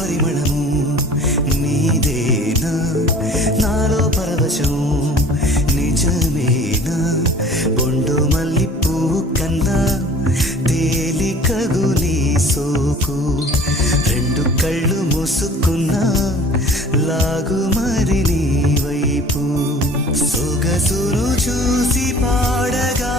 పరిమళము నీదేనా నాలో పరవశం నిజమేనా బొండు మల్లి పువ్వు కన్నా తేలికగు నీ సోకు రెండు కళ్ళు మూసుకున్నా లాగు మరి నీ వైపు సొగసును చూసి పాడగా